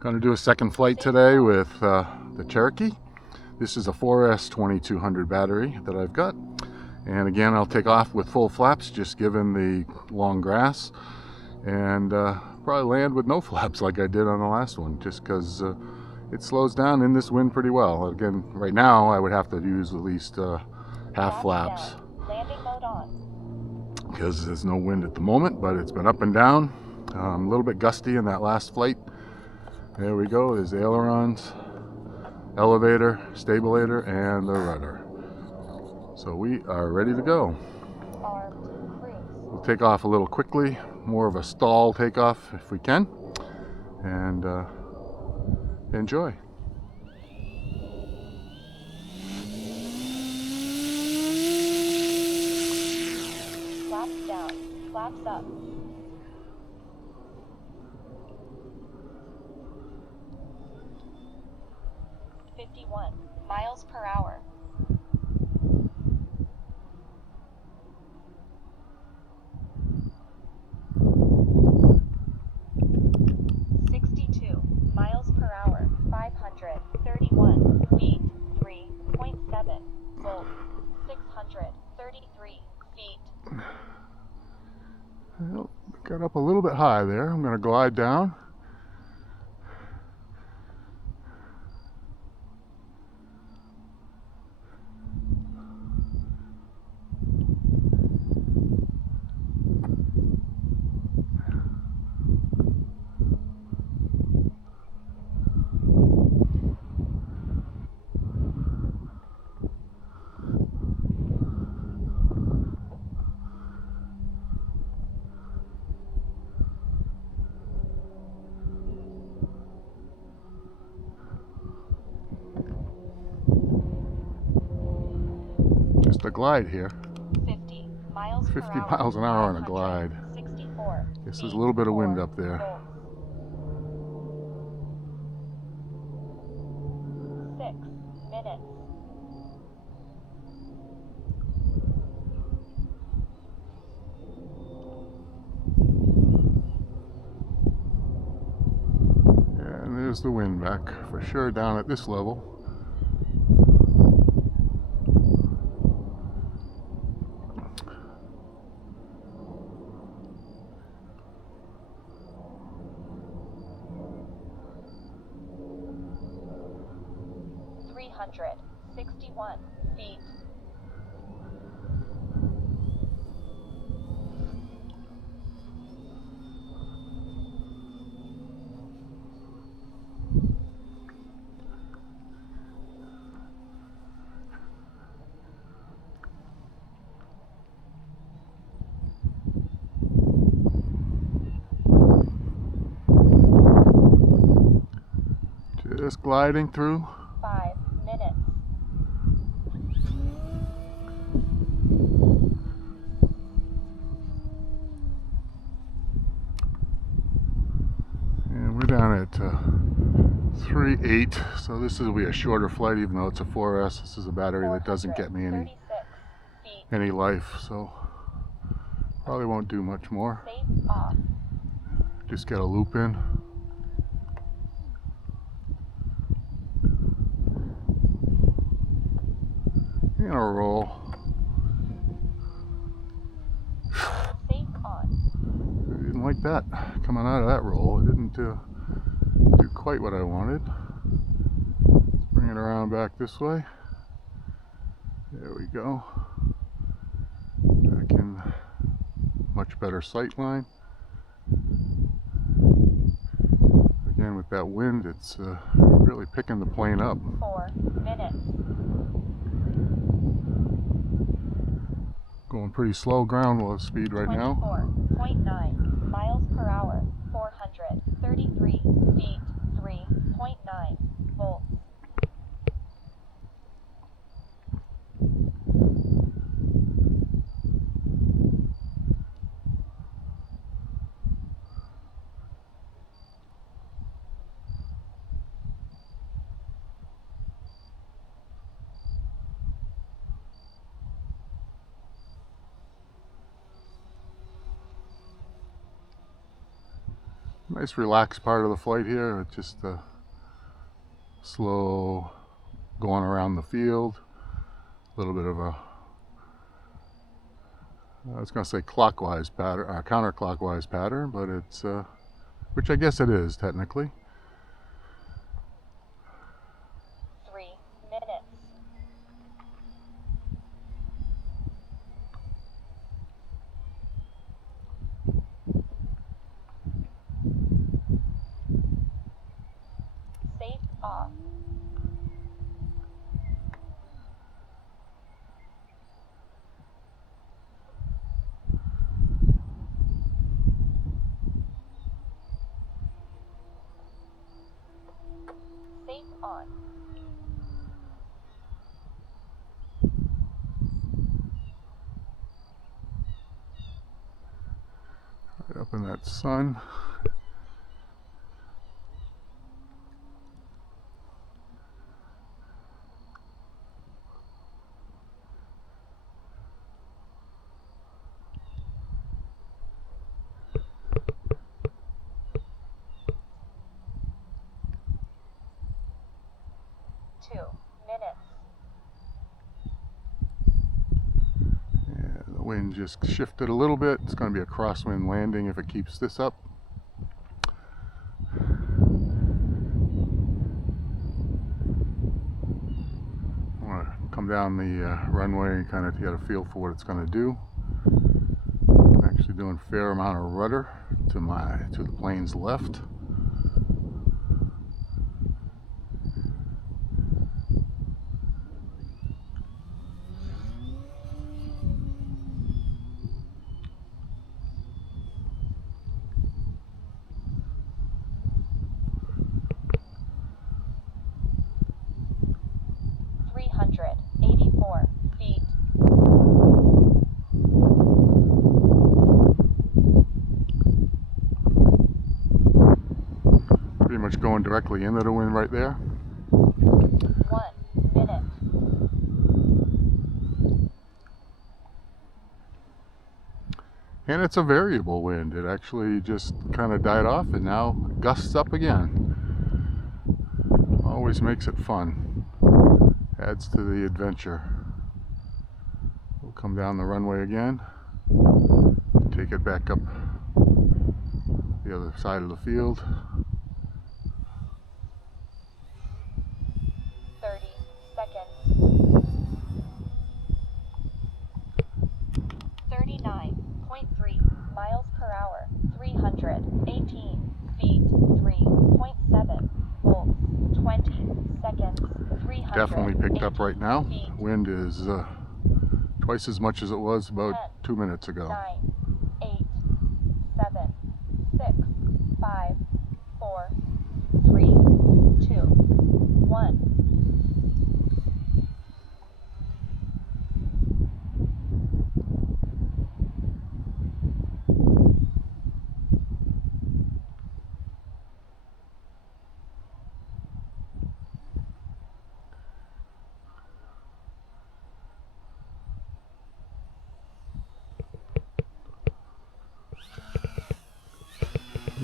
Going to do a second flight today with the Cherokee. This is a 4S 2200 battery that I've got. And again, I'll take off with full flaps, just given the long grass. And probably land with no flaps like I did on the last one, just because it slows down in this wind pretty well. Again, right now I would have to use at least half flaps. Landing mode on. Because there's no wind at the moment, but it's been up and down. A little bit gusty in that last flight. There we go, there's the ailerons, elevator, stabilator, and the rudder. So we are ready to go. We'll take off a little quickly, more of a stall takeoff if we can, and enjoy. Flaps down, flaps up. 51 miles per hour. 62 miles per hour. 531 feet. 3.7 volts. 633 feet. Well, got up a little bit high there. I'm going to glide down. Just a glide here. 50 miles 50 miles an hour on a glide. 64 Guess there's a little bit of wind up there. 6 minutes. And there's the wind back for sure down at this level. $361 feet. Just gliding through. 5 minutes. And we're down at 3.8, so this will be a shorter flight, even though it's a 4S. This is a battery that doesn't get me any life, so probably won't do much more. Safe off. Just get a loop in. And a roll. Safe on. I didn't like that coming out of that roll. It didn't do quite what I wanted. Let's bring it around back this way. There we go. Back in much better sight line. Again, with that wind, it's really picking the plane up. 4 minutes. Going pretty slow ground speed right now. 24.9 miles per hour. 433 feet. 3.9 volts. Nice relaxed part of the flight here. It's just slow going around the field. A little bit of a, I was going to say clockwise pattern, counterclockwise pattern, but it's, which I guess it is technically. 3 minutes. Safe off. Safe on. Right up in that sun. The wind just shifted a little bit. It's going to be a crosswind landing if it keeps this up. I want to come down the runway and kind of get a feel for what it's going to do. I'm actually doing a fair amount of rudder to the plane's left. Feet. Pretty much going directly into the wind right there. 1 minute. And it's a variable wind. It actually just kind of died off and now gusts up again. Always makes it fun. Adds to the adventure. We'll come down the runway again. Take it back up the other side of the field. 30 seconds. 39.3 miles per hour. 318 feet. 3.7 volts. 20 seconds. 300 Definitely picked up right now. feet. Wind is twice as much as it was about 2 minutes ago. 9, 8, 7, 6, 5, 4, 3, 2, 1.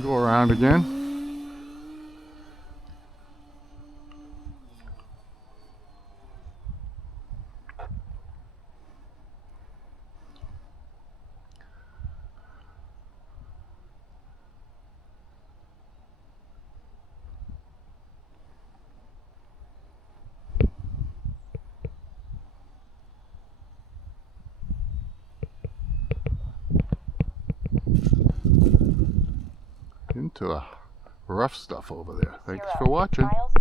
Go around again. Into the rough stuff over there. Thanks for watching. Miles